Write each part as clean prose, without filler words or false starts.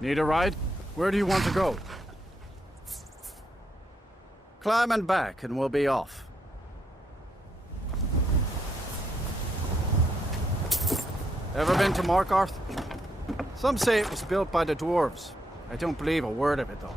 Need a ride? Where do you want to go? Climb and back and we'll be off. Ever been to Markarth? Some say it was built by the dwarves. I don't believe a word of it, though.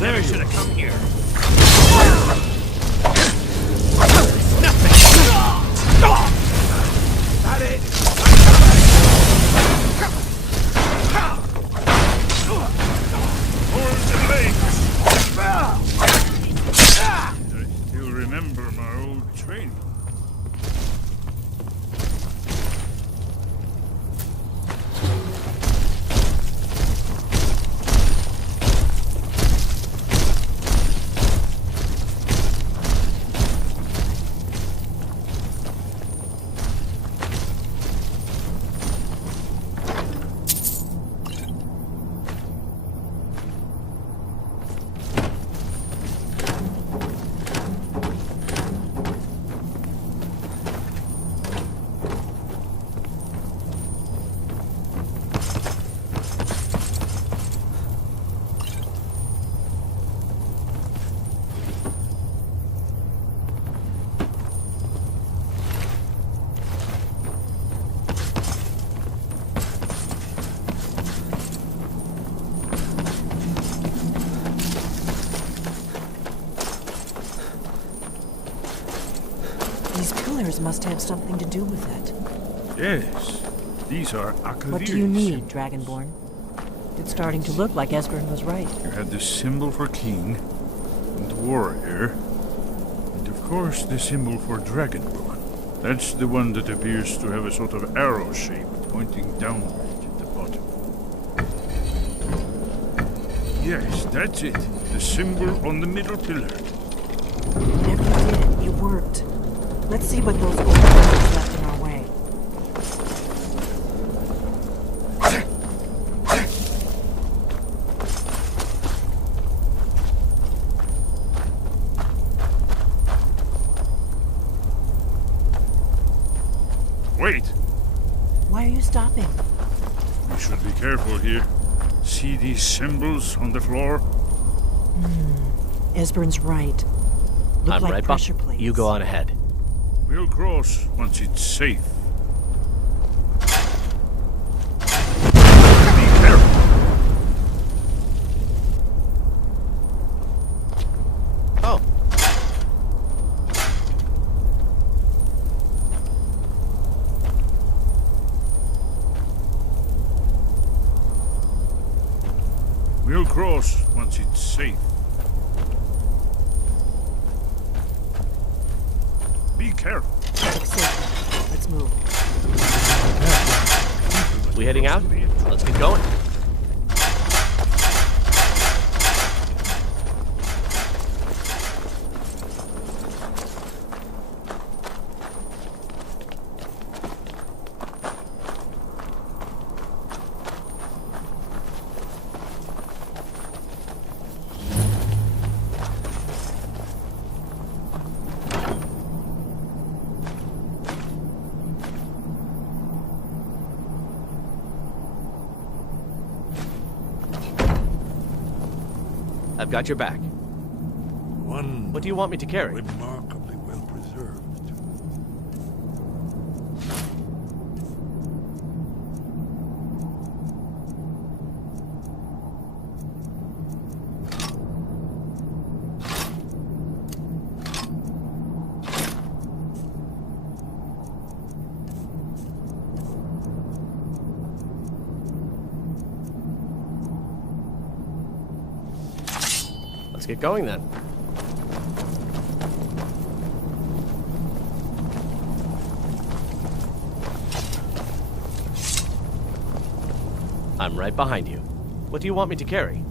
Larry should have come here. Nothing. Got it. Arms and legs. I still remember my old training. pillars must have something to do with it. Yes, these are Akaviri. What do you need, Dragonborn? It's starting to look like Esbern was right. You had the symbol for king, and warrior, and of course the symbol for Dragonborn. That's the one that appears to have a sort of arrow shape pointing downward at the bottom. Yes, that's it. The symbol on the middle pillar. Whatever you did, it worked. Let's see what those old pillars left in our way. Wait! Why are you stopping? We should be careful here. See these symbols on the floor? Esbern's right. Look I'm like right pressure behind. plates. You go on ahead. We'll cross once it's safe. Be careful! Oh. We'll cross once it's safe. Be careful. Looks safe. Let's move. We heading out? Let's get going. I've got your back. One What do you want me to carry? remarkably well preserved. Let's get going then. I'm right behind you. What do you want me to carry?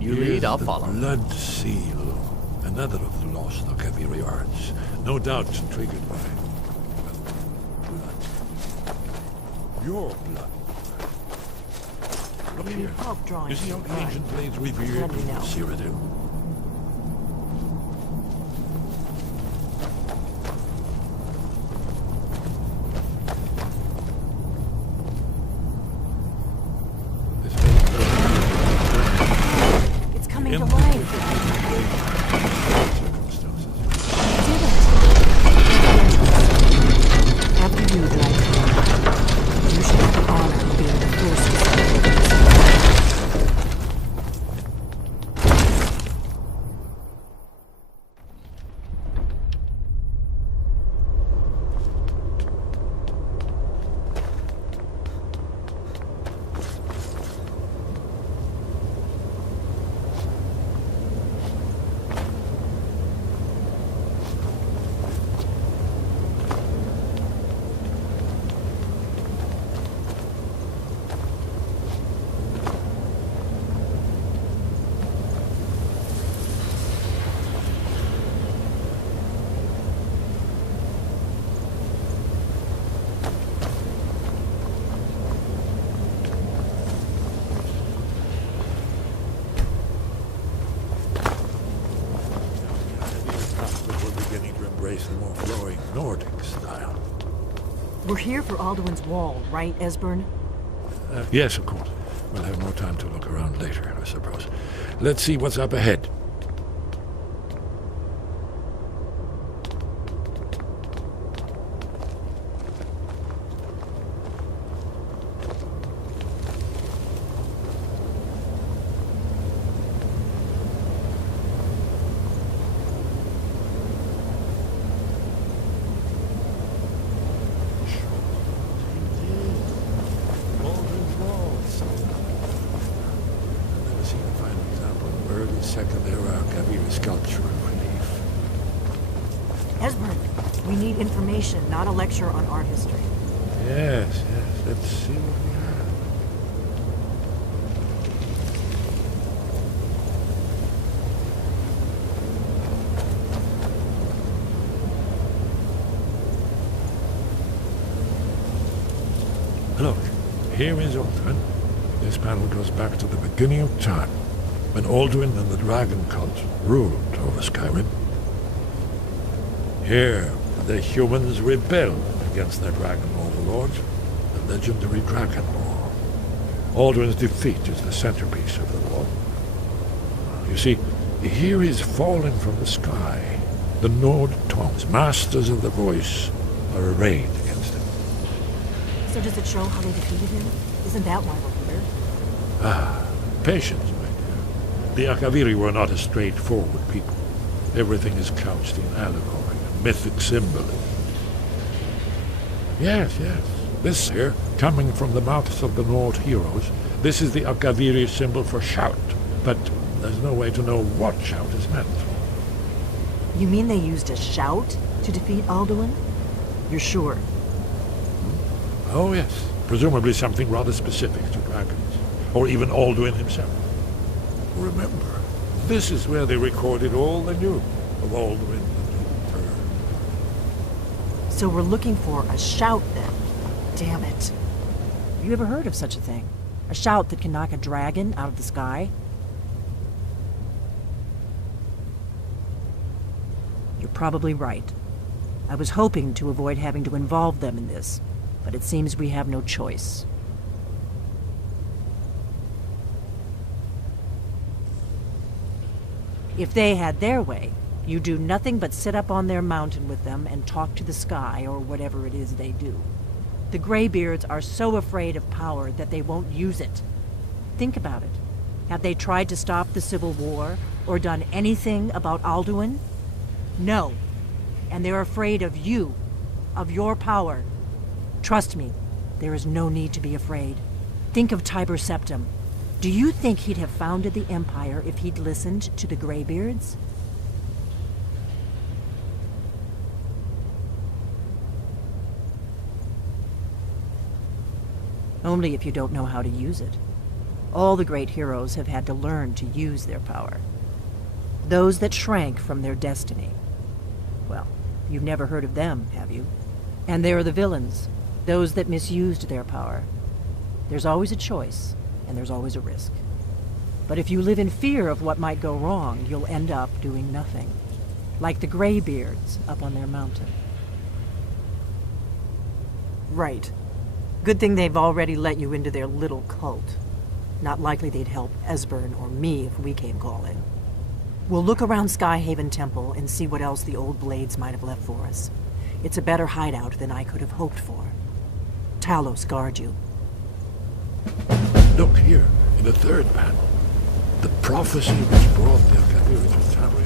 You Here's lead, I'll the follow. Blood seal. Another of the lost Akaviri arts. No doubt triggered by blood. Your blood. Look We here. need help drawing Is the your blood. ancient blades revered Let me know. in Cyrodiil? This It's coming in to life. circumstances. Did it. After you, Dragonborn. You should have the honor of being the first to celebrate this. We're beginning to embrace the more flowing Nordic style. We're here for Alduin's Wall, right, Esbern? Yes, of course. We'll have more time to look around later, I suppose. Let's see what's up ahead. Esbern, we need information, not a lecture on art history. Yes. Let's see what we have. Look, here is Alduin. This panel goes back to the beginning of time, when Alduin and the dragon cult ruled over Skyrim. Here, the humans rebelled against their dragon overlords, the legendary Dragon War. Alduin's defeat is the centerpiece of the war. You see, here is fallen from the sky. The Nord Tongs, masters of the voice, are arrayed against him. So does it show how they defeated him? Isn't that why we're here? Patience, my dear. The Akaviri were not a straightforward people. Everything is couched in allegory and mythic symbolism. Yes. This here, coming from the mouths of the Nord heroes, this is the Akaviri symbol for shout. But there's no way to know what shout is meant. You mean they used a shout to defeat Alduin? You're sure? Oh, yes. Presumably something rather specific to dragons. Or even Alduin himself. Remember, this is where they recorded all they knew of Alduin and her. So we're looking for a shout then. Damn it. Have you ever heard of such a thing? A shout that can knock a dragon out of the sky? You're probably right. I was hoping to avoid having to involve them in this, but it seems we have no choice. If they had their way, you do nothing but sit up on their mountain with them and talk to the sky or whatever it is they do. The Greybeards are so afraid of power that they won't use it. Think about it. Have they tried to stop the Civil War or done anything about Alduin? No. And they're afraid of you, of your power. Trust me, there is no need to be afraid. Think of Tiber Septim. Do you think he'd have founded the Empire if he'd listened to the Greybeards? Only if you don't know how to use it. All the great heroes have had to learn to use their power. Those that shrank from their destiny. Well, you've never heard of them, have you? And there are the villains, those that misused their power. There's always a choice, and there's always a risk. But if you live in fear of what might go wrong, you'll end up doing nothing. Like the Greybeards up on their mountain. Right. Good thing they've already let you into their little cult. Not likely they'd help Esbern or me if we came calling. We'll look around Skyhaven Temple and see what else the old blades might have left for us. It's a better hideout than I could have hoped for. Talos guard you. Look here, in the third panel. The prophecy which brought the Akaviri to Tamriel.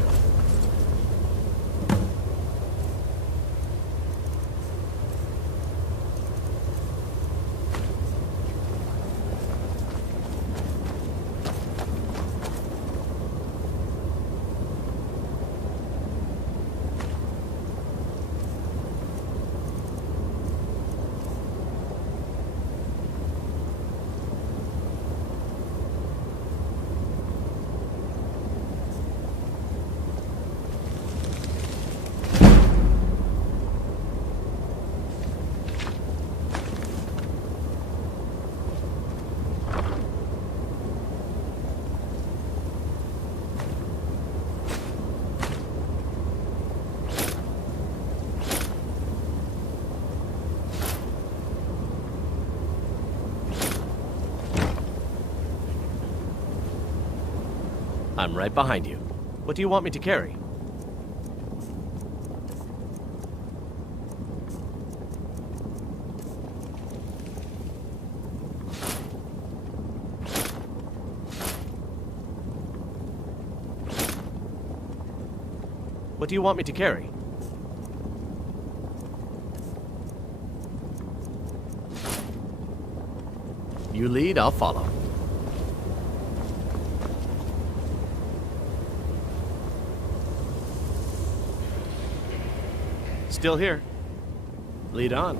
I'm right behind you. What do you want me to carry? What do you want me to carry? You lead, I'll follow. Still here. Lead on.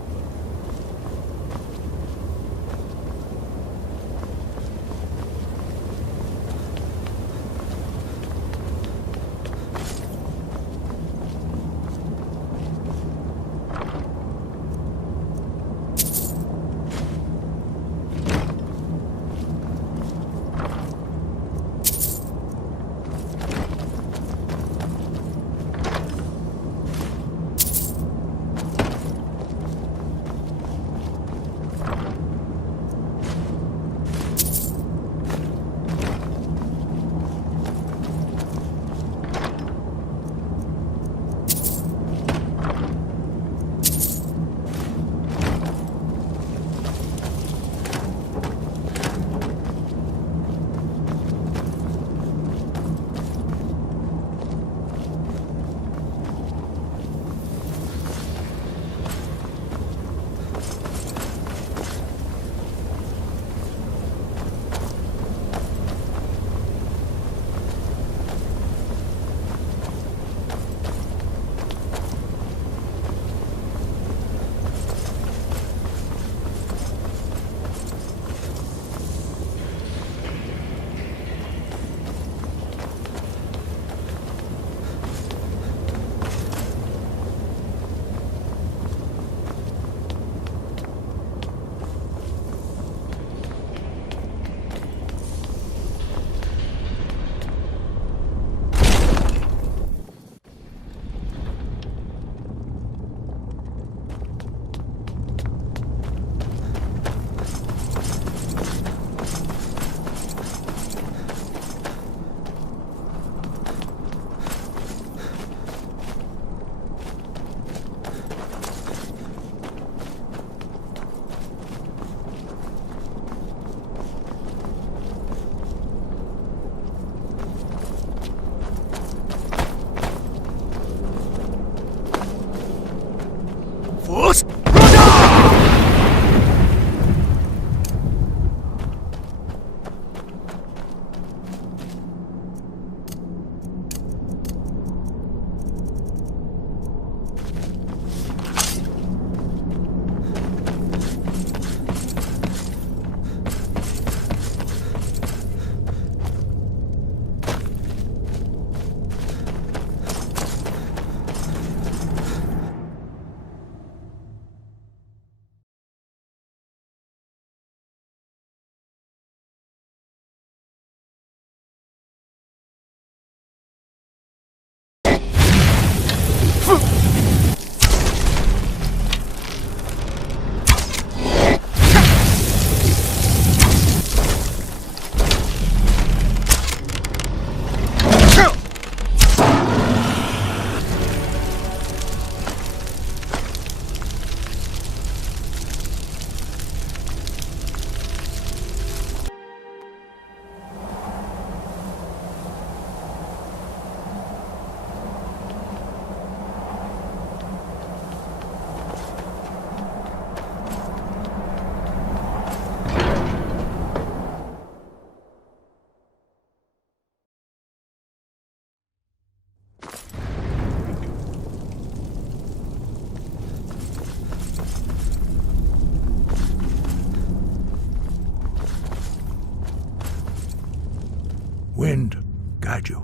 Wind guide you.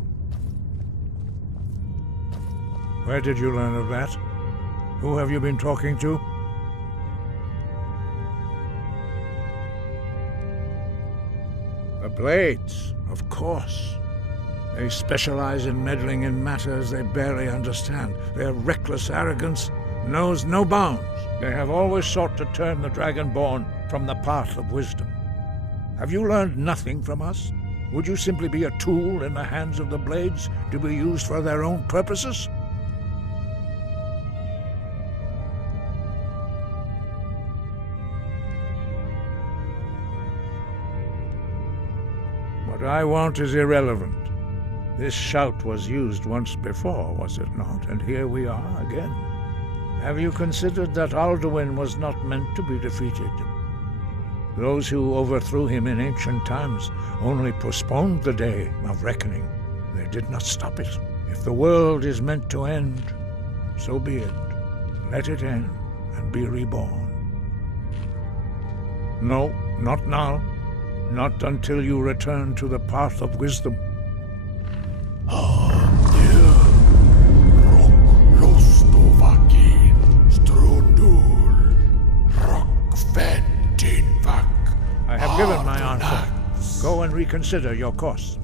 Where did you learn of that? Who have you been talking to? The Blades, of course. They specialize in meddling in matters they barely understand. Their reckless arrogance knows no bounds. They have always sought to turn the Dragonborn from the path of wisdom. Have you learned nothing from us? Would you simply be a tool in the hands of the Blades to be used for their own purposes? What I want is irrelevant. This shout was used once before, was it not? And here we are again. Have you considered that Alduin was not meant to be defeated? Those who overthrew him in ancient times only postponed the day of reckoning. They did not stop it. If the world is meant to end, so be it. let it end and be reborn. No, not now. Not until you return to the path of wisdom. I have given my answer. Go and reconsider your course.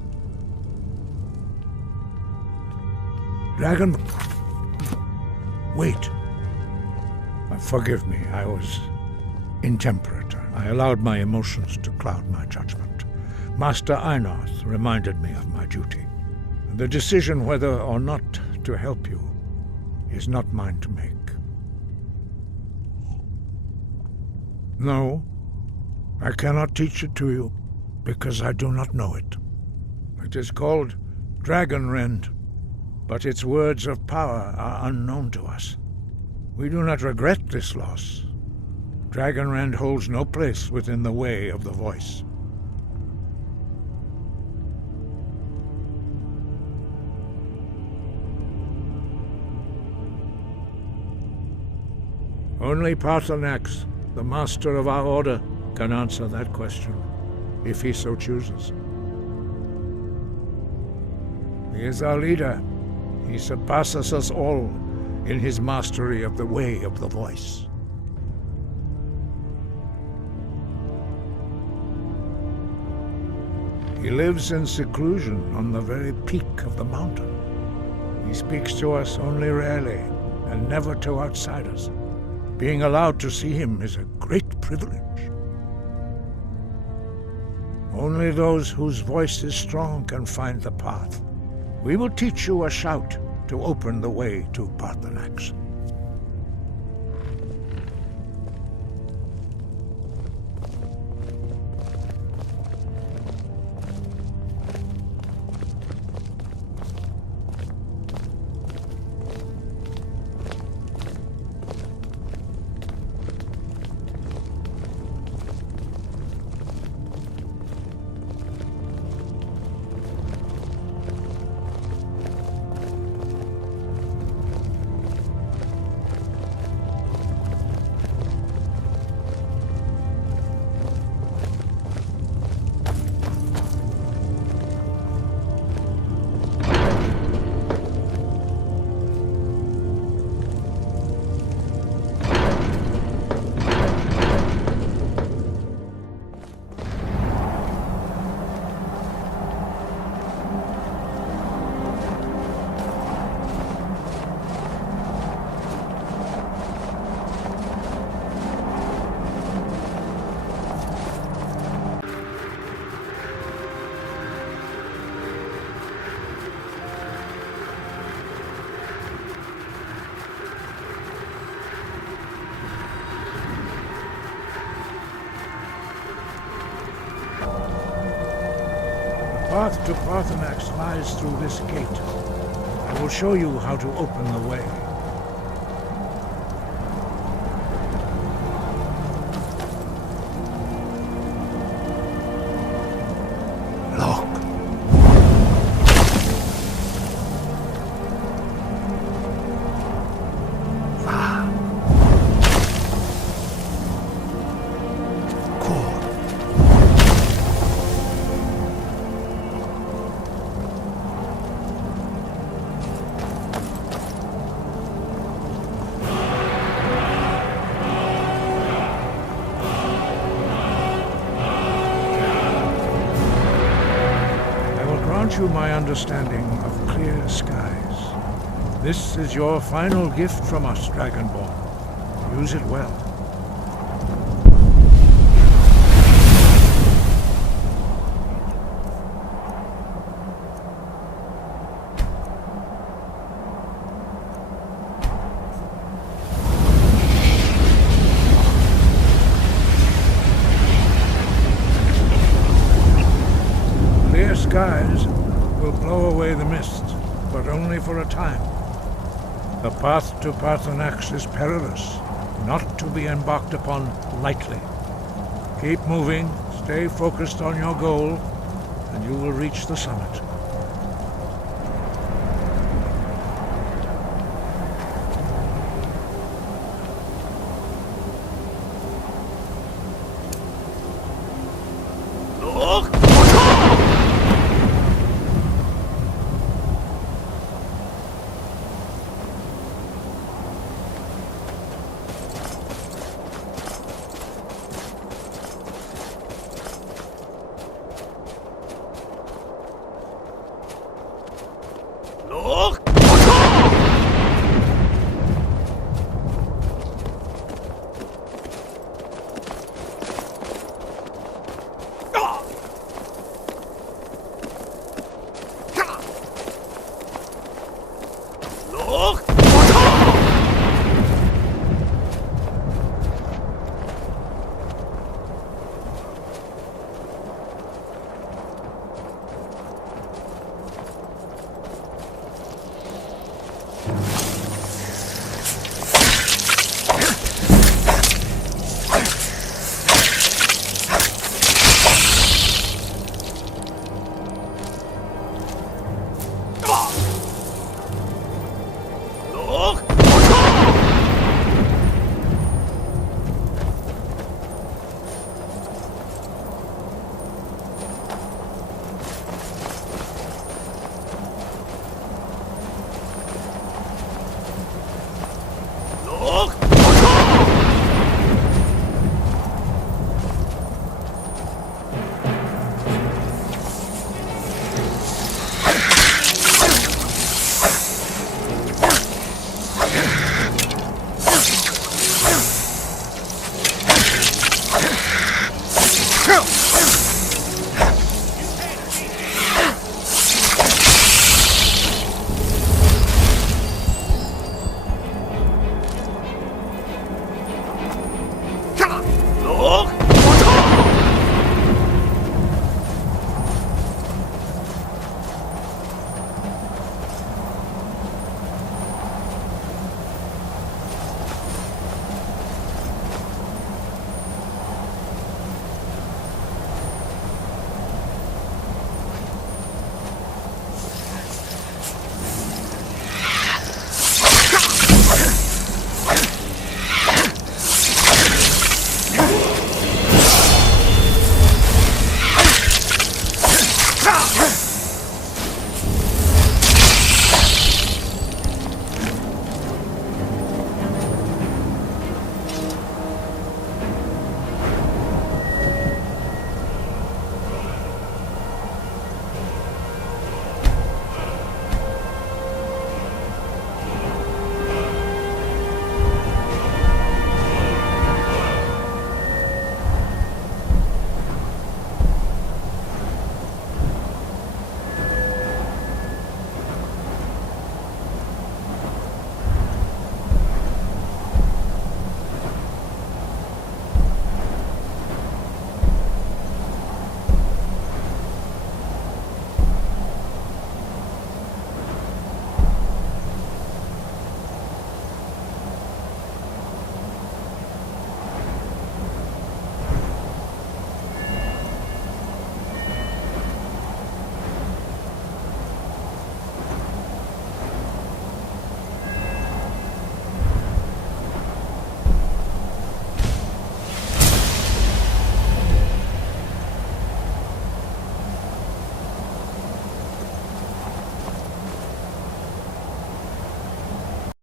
Dragon... Wait. Forgive me, I was intemperate. I allowed my emotions to cloud my judgment. Master Einarth reminded me of my duty. The decision whether or not to help you is not mine to make. No, I cannot teach it to you, because I do not know it. It is called Dragon Rend, but its words of power are unknown to us. We do not regret this loss. Dragon Rend holds no place within the way of the voice. Only Paarthurnax, the master of our order, can answer that question, if he so chooses. He is our leader. He surpasses us all in his mastery of the way of the voice. He lives in seclusion on the very peak of the mountain. He speaks to us only rarely, and never to outsiders. Being allowed to see him is a great privilege. Only those whose voice is strong can find the path. We will teach you a shout to open the way to Paarthurnax. The path to Paarthurnax lies through this gate. I will show you how to open the way. You my understanding of clear skies. This is your final gift from us, Dragonborn. Use it well. Clear skies will blow away the mist, but only for a time. The path to Paarthurnax is perilous, not to be embarked upon lightly. Keep moving, stay focused on your goal, and you will reach the summit.